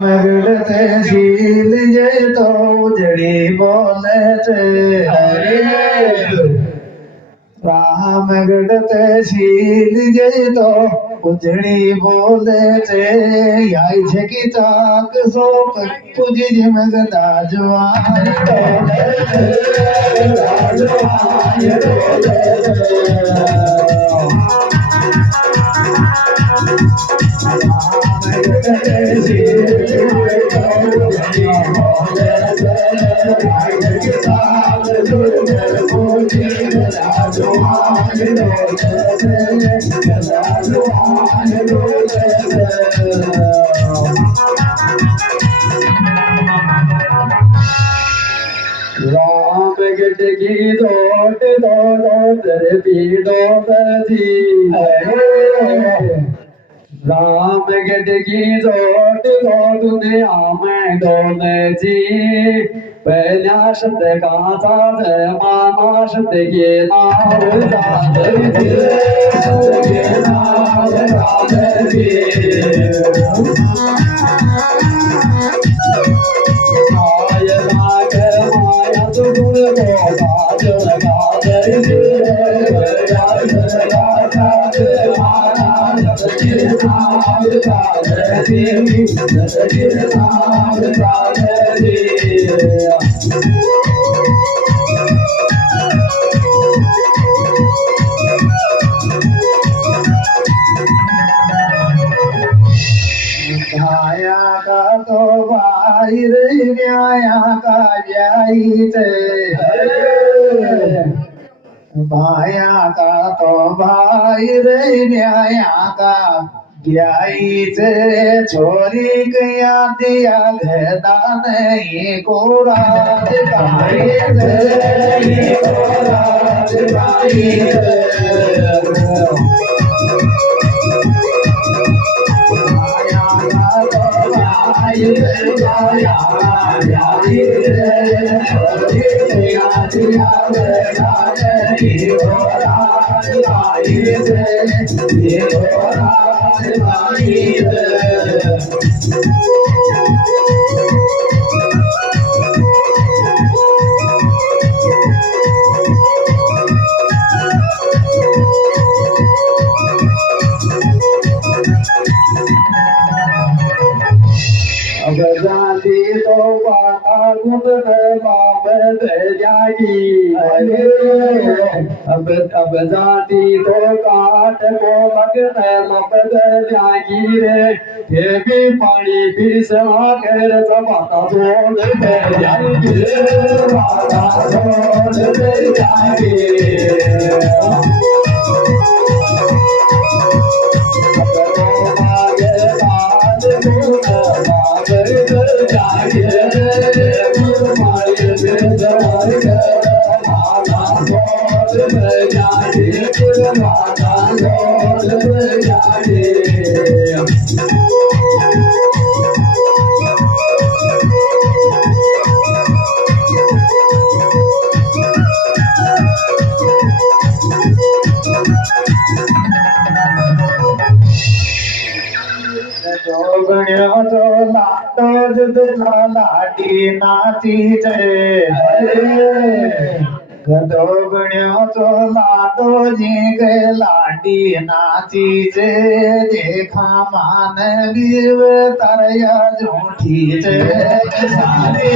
मगड़ते झील जे तो उजड़ी बोले थे राम मगड़ते झील जे तो उजड़ी बोले थे याई झकी चाक सोप तुझी जिमगदा जवान राम गिटकी दौट दौड़ो तेरे पीड़ो बधी राम गिटकी दौट दौड़ दुनिया में डोले जी पहला शब्द का साथ माना शब्द के नाम राम जी न्याया का तो भाई रे न्याया का जाई थे माया का तो भाई रे न्याया का जाई थे छोरी कया दिया घेदा नहीं को राज भाई थे को राज भाई जाती तो पाता गुण बाप जागी अब जाती तो काट को मगन लपद जागी रे ये भी पानी फिर से आकर जबाता छोड़ दे जागी बाता छोड़ दे जागी लाडी नाची गदो गण्यो तो लाडो जी गे लाडी नाची देखा मान वीव तरया झूठी सारी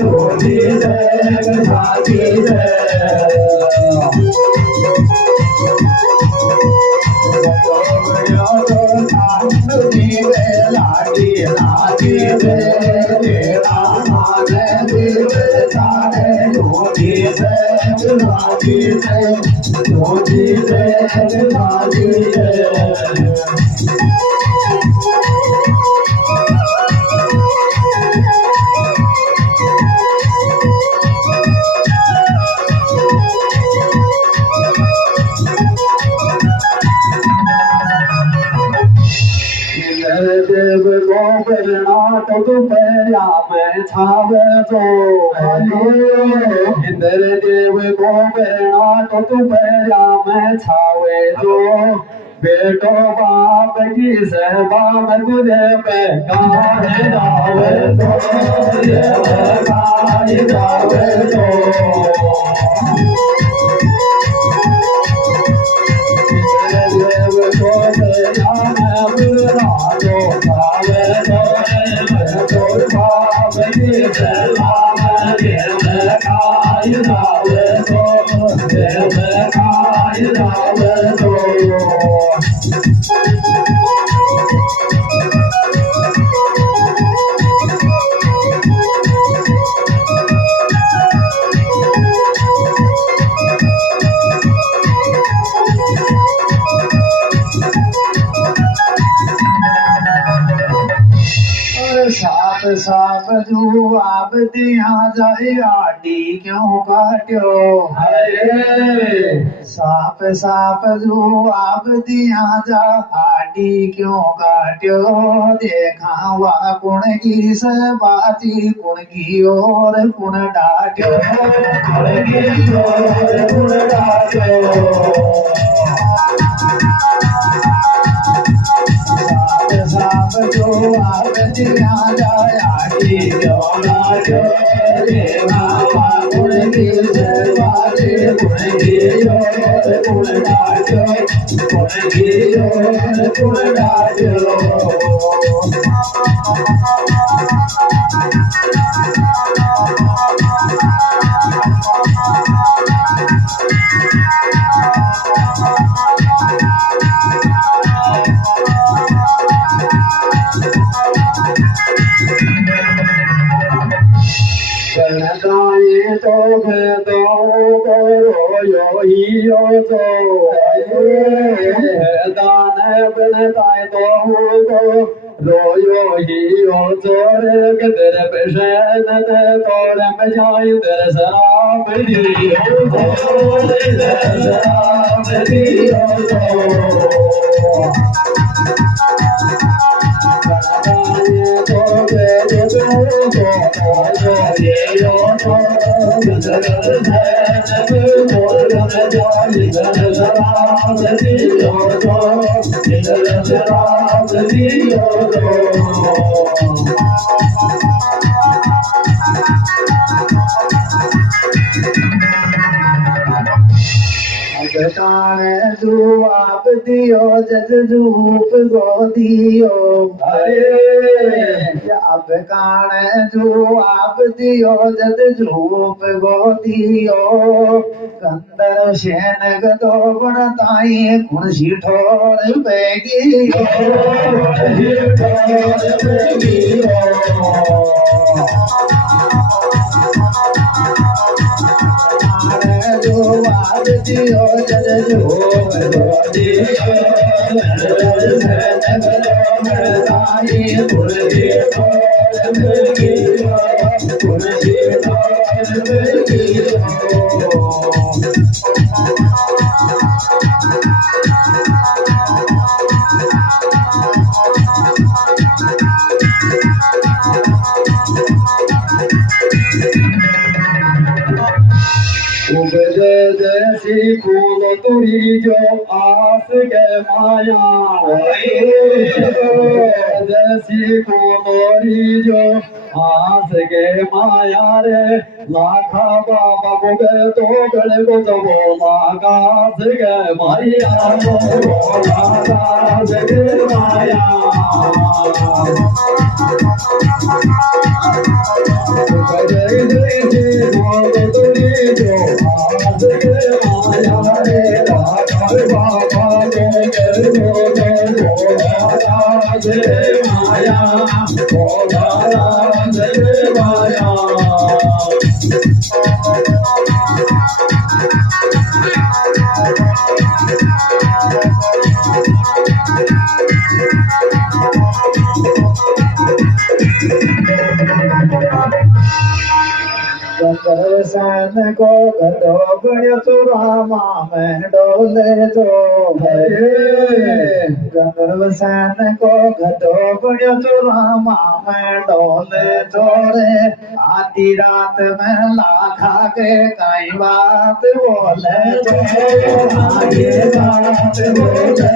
झूठी सारी लाडी नाची तेरा मान वीव तारे झूठी लाडी झूठी लाडी देव गोपनाथ दुपहरा में छावे जो इंद्र देव गोपनाथ दुपहरा में छावे जो बेटो बाप की सेवा में तुझे बेकार जावे तो ये बेकार जावे तो देव को दया में बुरा जो जावे तो बाप की सेवा में बेकार जावे तो बेकार जावे तो साप साप जो आप दिया जाए आटी क्यों काट्यो साप साप जो आप दिया जा आटी क्यों काट्यो देखा वा कुण की से बाती कुण की और कुण डाट्यो कुण की और कुण डाट्यो साप जो आप दिया जाए आटी क्यों काट्यो देखा वा कुण की से बाती कुण की और कुण डाट्यो कुण की और कुण डाट्यो गणताये तो भेदो करो यो ही यो तो दान बनताये तो रोयो ही यो तो रे तेरे पेशन ते तोड़े में जाए तेरे शराब दियो तो तेरे शराब दियो तो जो आप दियो जज रूप गो दियो अब कान जो आप दियो जज रूप गो दियो कंदर शेन गो गुणताई खुर्शी ठोर बेगियो जो आप दियो जज रूप गो दियो जैसी फूल तुरी जो आस के माया जैसी फूलोरी जो आस के माया रे लाखा बाबा को गए तो गले को जब लाकास के माया लाकास के माया दर्शन को गदो बड़ो चुरामा में डोले तो दर्शन को गदो बड़ो चुरामा में डोले जोड़े आधी रात में लाखा के कई बात बोले तो आगे बात बोले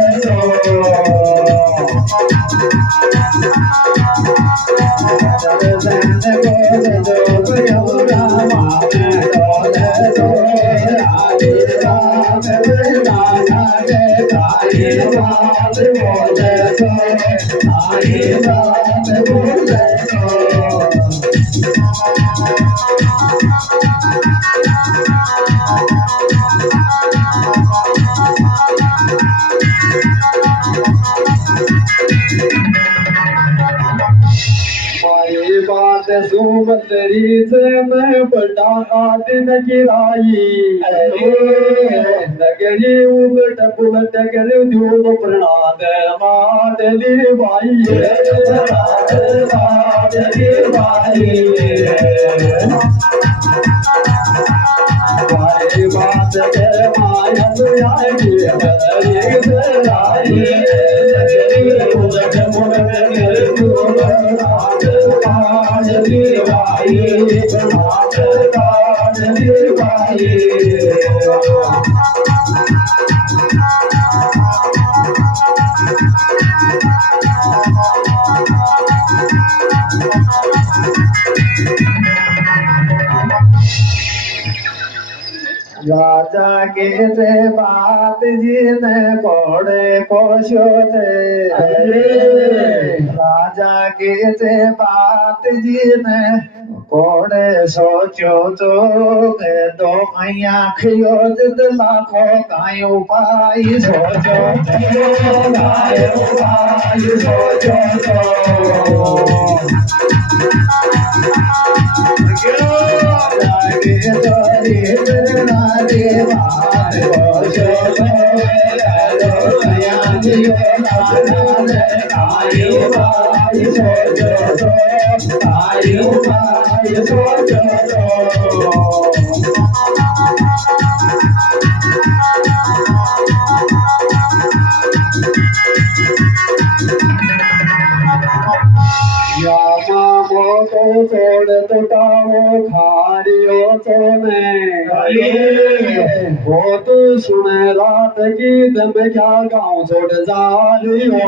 बात सुमंदरी से मैं बड़ा दिन गिराई नगरी उलट पुलट कर धूम प्रणाद माडली बाई बात के माया उलट पुलट कर राजा के से बात जी ने कोड़े पोषो थे राजा के से बात जी ने कोड़े सोचो तो दो मैया खियो जिद लाखों काई उपाय सोचो काई उपाय सोचो छोड़ टुटाओ खारियो सोने वो तो सुने रात की दम क्या गाँव छोड़ जालियो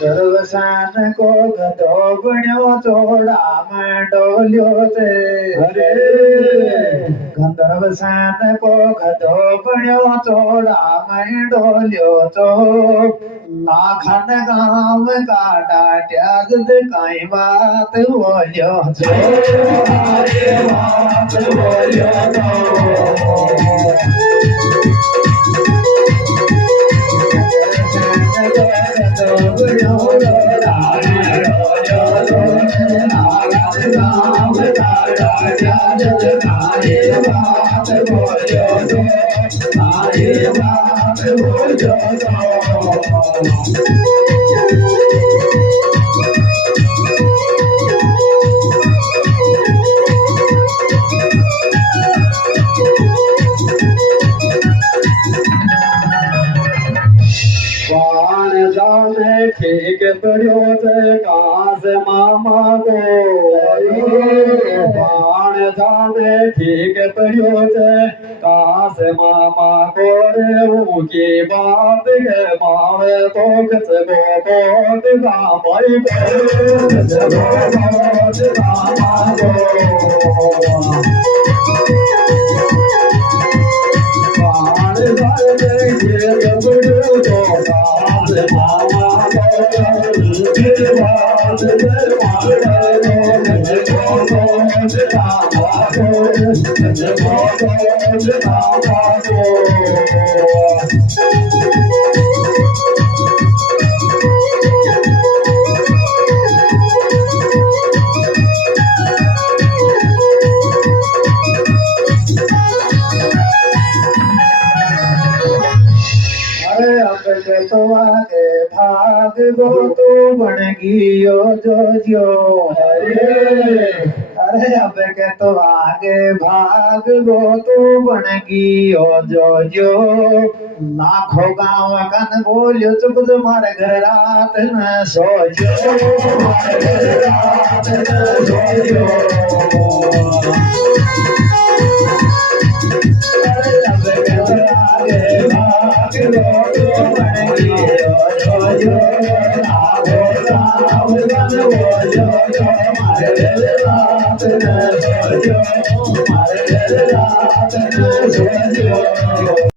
गर्वसान को गदो बण्यो चोड़ा में डोलियो थे गंधर्वसान को गदो बण्यो चोड़ा में डोलियो तो लाखन गाँव का डाट्या जद कई बात बोलियो ठीक पड़ो थे कास मामा को बाण जाने ठीक पड़ो थे कास मामा को रे की बात के मारे तो कस बहुत भाई बाण जाने तो आगे भाग गो तू बन गियो जो अरे अब के तो आगे भाग गो तू बन गियो जो लाखों गाँव कन बोलियो चुप मारे घर रात न सोजो मारे घर रात न सोजो अरे अब के तो आगे भाग गो तू बन गियो जो लाखों गाँव कन बोलियो मारे घर रात न सोजो मारे घर रात न सोजो